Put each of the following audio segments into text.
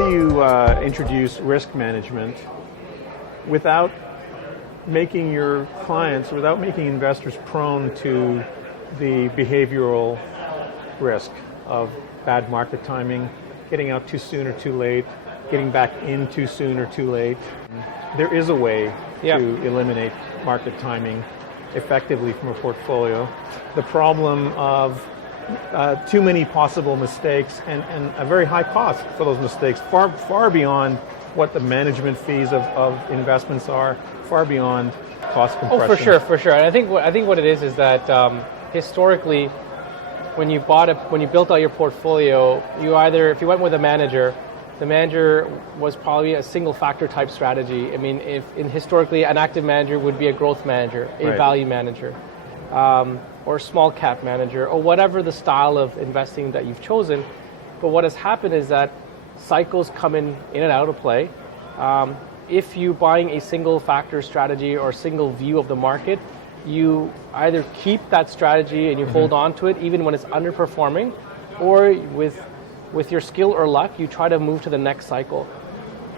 do you introduce risk management without making your clients, without making investors prone to the behavioral risk of bad market timing, getting out too soon or too late, getting back in too soon or too late? There is a way to eliminate market timing effectively from a portfolio. The problem of too many possible mistakes and a very high cost for those mistakes, far beyond what the management fees of investments are, far beyond cost compression. Oh, for sure. And I think what it is that historically, when you built out your portfolio, if you went with a manager, the manager was probably a single factor type strategy. I mean, historically an active manager would be a growth manager, a value manager, or a small cap manager, or whatever the style of investing that you've chosen. But what has happened is that cycles come in and out of play. If you're buying a single factor strategy or a single view of the market, you either keep that strategy and you hold on to it even when it's underperforming, or with your skill or luck, you try to move to the next cycle.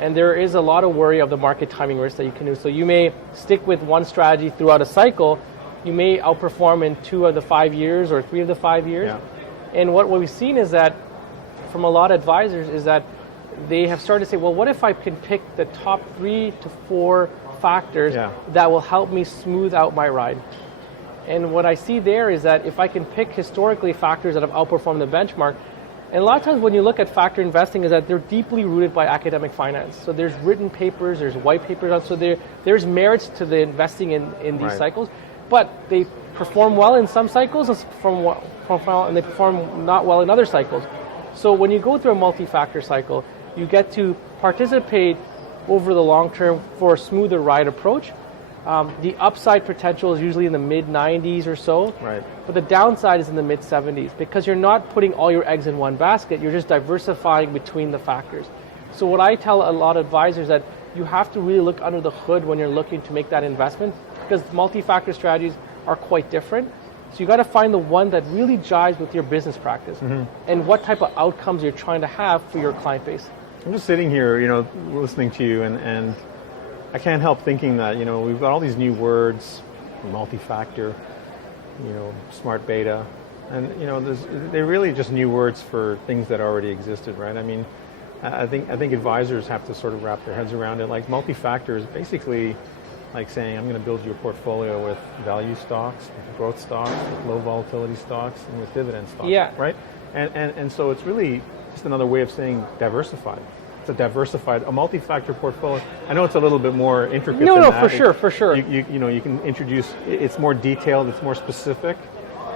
And there is a lot of worry of the market timing risk that you can do. So you may stick with one strategy throughout a cycle. You may outperform in 2 of the 5 years or 3 of the 5 years. Yeah. And what we've seen is that from a lot of advisors is that they have started to say, well, what if I can pick the top 3 to 4 factors that will help me smooth out my ride? And what I see there is that if I can pick historically factors that have outperformed the benchmark, and a lot of times when you look at factor investing is that they're deeply rooted by academic finance. So there's written papers, there's white papers, so there's merits to the investing in these cycles, but they perform well in some cycles and they perform not well in other cycles. So when you go through a multi-factor cycle, you get to participate over the long term for a smoother ride approach. The upside potential is usually in the mid-90s or so, but the downside is in the mid-70s because you're not putting all your eggs in one basket, you're just diversifying between the factors. So what I tell a lot of advisors that you have to really look under the hood when you're looking to make that investment because multi-factor strategies are quite different. So you got to find the one that really jives with your business practice and what type of outcomes you're trying to have for your client base. I'm just sitting here, listening to you and I can't help thinking that, we've got all these new words, multi-factor, smart beta, and, they're really just new words for things that already existed, right? I mean, I think advisors have to sort of wrap their heads around it. Like multi-factor is basically like saying, I'm going to build your portfolio with value stocks, with growth stocks, with low volatility stocks, and with dividend stocks, right? And so it's really just another way of saying diversified. It's a multi-factor portfolio. I know it's a little bit more intricate than that. For sure. You can introduce, it's more detailed, it's more specific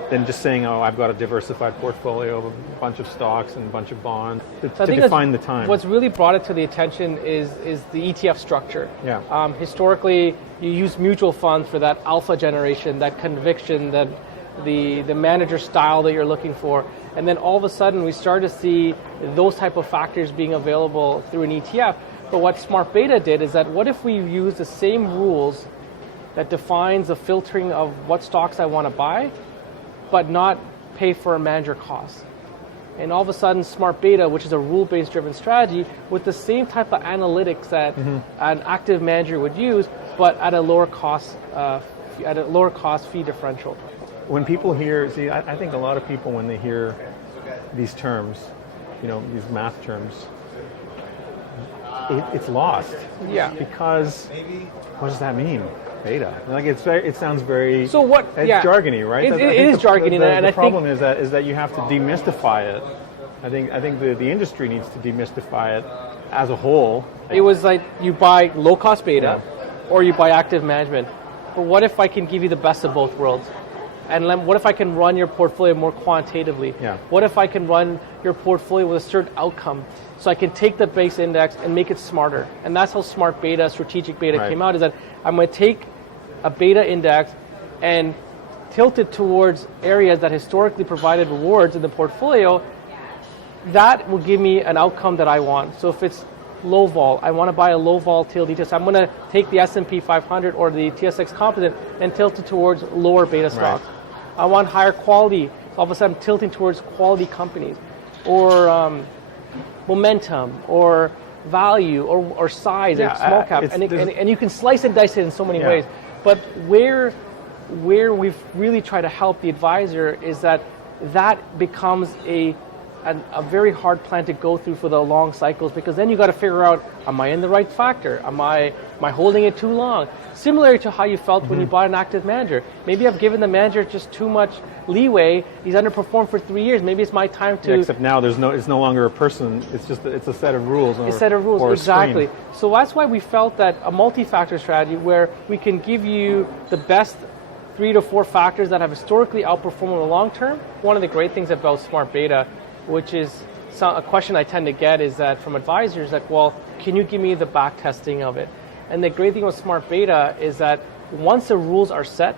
than just saying, I've got a diversified portfolio of a bunch of stocks and a bunch of bonds to define the time. What's really brought it to the attention is the ETF structure. Yeah. Historically, you use mutual funds for that alpha generation, that conviction, that the manager style that you're looking for. And then all of a sudden we start to see those type of factors being available through an ETF. But what Smart Beta did is that what if we use the same rules that defines the filtering of what stocks I want to buy, but not pay for a manager cost? And all of a sudden Smart Beta, which is a rule-based driven strategy, with the same type of analytics that an active manager would use, but at a lower cost fee differential. When people hear, I think a lot of people when they hear these terms, these math terms, it's lost. Yeah. Because what does that mean? Beta. Like it sounds very. So what? It's jargony, right? It is jargony, and the problem is that you have to demystify it. I think the industry needs to demystify it as a whole. It was like you buy low cost beta, or you buy active management. But what if I can give you the best of both worlds? And what if I can run your portfolio more quantitatively? Yeah. What if I can run your portfolio with a certain outcome? So I can take the base index and make it smarter. And that's how Smart Beta, strategic beta came out, is that I'm going to take a beta index and tilt it towards areas that historically provided rewards in the portfolio. That will give me an outcome that I want. So if it's low vol, I want to buy a low volatility ETF. I'm going to take the S&P 500 or the TSX Composite and tilt it towards lower beta stocks. I want higher quality. So all of a sudden I'm tilting towards quality companies. Or momentum or value or size or small cap, and you can slice and dice it in so many ways. But where we've really tried to help the advisor is that becomes a very hard plan to go through for the long cycles, because then you got to figure out, am I in the right factor? Am I holding it too long? Similar to how you felt when you bought an active manager. Maybe I've given the manager just too much leeway. He's underperformed for 3 years. Maybe it's my time to. Yeah, except now it's no longer a person. It's just it's a set of rules. A set of rules, exactly. So that's why we felt that a multi-factor strategy, where we can give you the best 3 to 4 factors that have historically outperformed in the long term. One of the great things about smart beta, which is a question I tend to get, is that from advisors, like, well, can you give me the back testing of it? And the great thing with smart beta is that once the rules are set,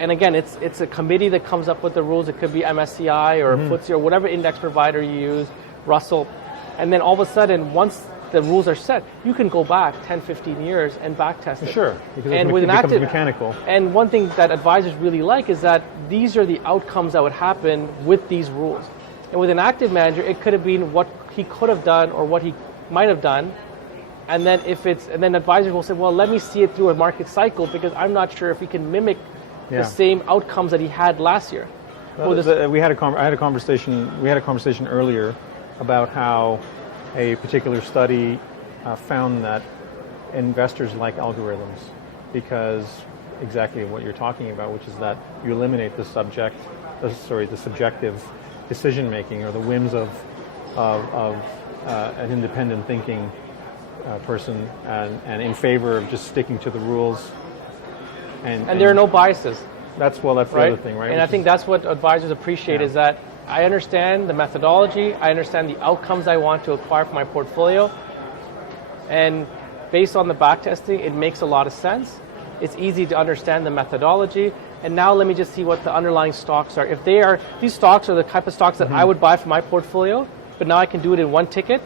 and again, it's a committee that comes up with the rules. It could be MSCI or FTSE or whatever index provider you use, Russell. And then all of a sudden, once the rules are set, you can go back 10, 15 years and back test it. Sure, because and it becomes mechanical. And one thing that advisors really like is that these are the outcomes that would happen with these rules. And with an active manager, it could have been what he could have done or what he might have done. And then advisors will say, well, let me see it through a market cycle, because I'm not sure if he can mimic the same outcomes that he had last year. We had a conversation earlier about how a particular study found that investors like algorithms because exactly what you're talking about, which is that you eliminate the subjective decision making or the whims of an independent thinking person, and in favor of just sticking to the rules. And there are no biases. That's the other thing, right? And I think that's what advisors appreciate, is that I understand the methodology, I understand the outcomes I want to acquire for my portfolio, and based on the back testing, it makes a lot of sense. It's easy to understand the methodology, and now let me just see what the underlying stocks are. If these stocks are the type of stocks that I would buy for my portfolio, but now I can do it in one ticket,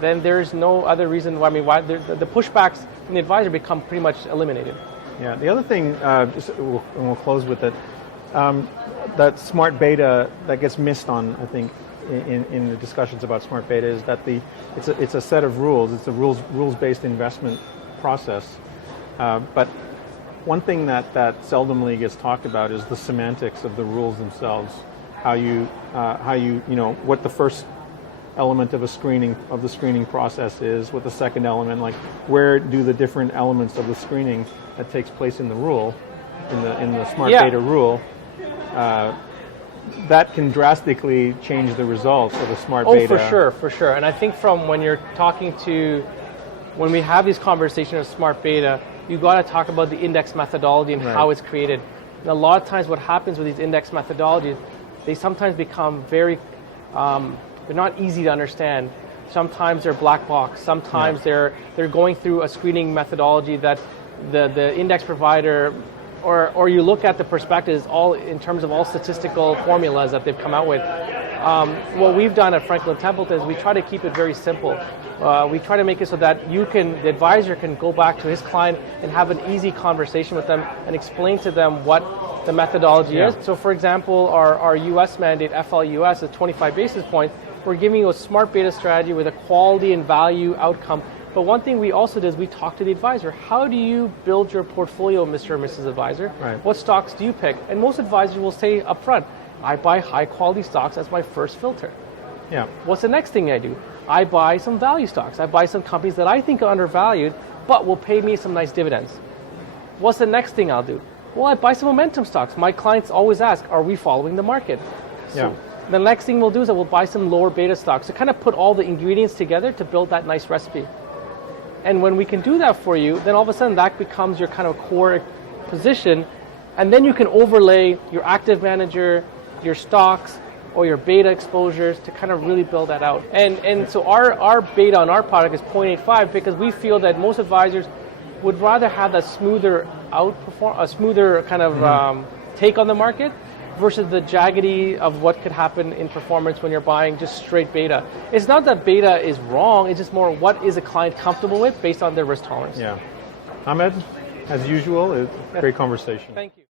then there's no other reason why the pushbacks from the advisor become pretty much eliminated. Yeah, the other thing, we'll close with it, that smart beta that gets missed on, I think, in the discussions about smart beta, is that it's a set of rules. It's a rules-based investment process. But one thing that seldomly gets talked about is the semantics of the rules themselves. How you what the first element of the screening process is, what the second element, like where do the different elements of the screening that takes place in the rule, in the smart beta rule, that can drastically change the results of the smart beta. Oh, for sure. And I think from when we have these conversations of smart beta, you got to talk about the index methodology and how it's created. And a lot of times what happens with these index methodologies, they sometimes become very, they're not easy to understand. Sometimes they're black box. Sometimes they're going through a screening methodology that the index provider, or you look at the perspectives all in terms of all statistical formulas that they've come out with. What we've done at Franklin Templeton is we try to keep it very simple. We try to make it so that the advisor can go back to his client and have an easy conversation with them and explain to them what the methodology is. So for example, our US mandate, FLUS, is 25 basis points. We're giving you a smart beta strategy with a quality and value outcome. But one thing we also did is we talked to the advisor. How do you build your portfolio, Mr. or Mrs. Advisor? Right. What stocks do you pick? And most advisors will say up front, I buy high quality stocks as my first filter. Yeah. What's the next thing I do? I buy some value stocks. I buy some companies that I think are undervalued, but will pay me some nice dividends. What's the next thing I'll do? Well, I buy some momentum stocks. My clients always ask, are we following the market? So the next thing we'll do is that we'll buy some lower beta stocks to kind of put all the ingredients together to build that nice recipe. And when we can do that for you, then all of a sudden that becomes your kind of core position. And then you can overlay your active manager, your stocks, or your beta exposures to kind of really build that out. And so our beta on our product is 0.85 because we feel that most advisors would rather have that smoother kind of take on the market versus the jaggedy of what could happen in performance when you're buying just straight beta. It's not that beta is wrong, it's just more what is a client comfortable with based on their risk tolerance. Yeah. Ahmed, as usual, great conversation. Thank you.